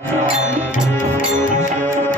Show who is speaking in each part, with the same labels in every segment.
Speaker 1: Thank you.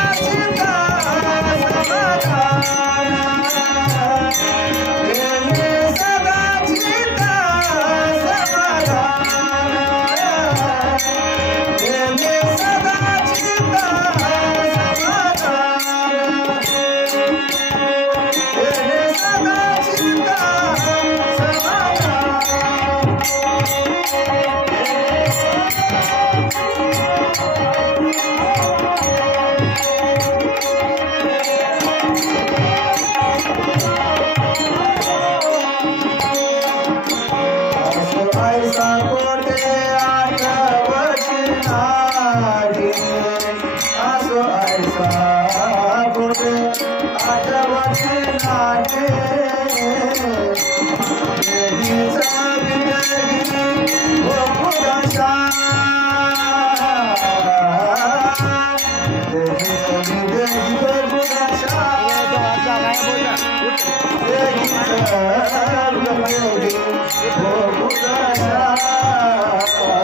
Speaker 1: Oh,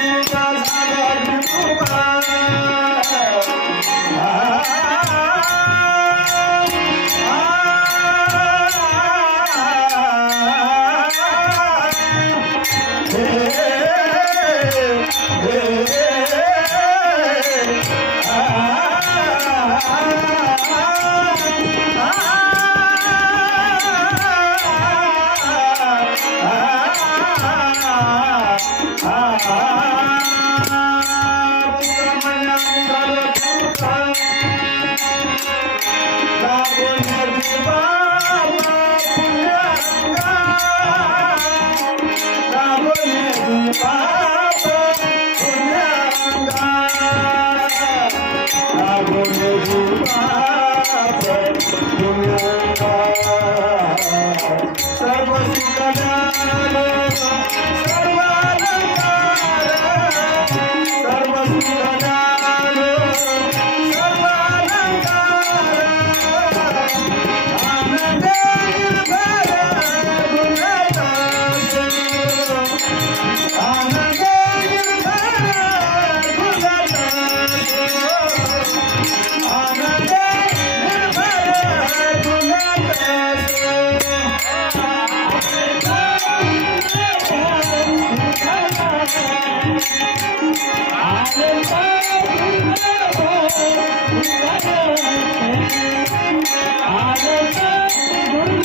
Speaker 1: Amen. Pai. Thank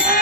Speaker 1: you.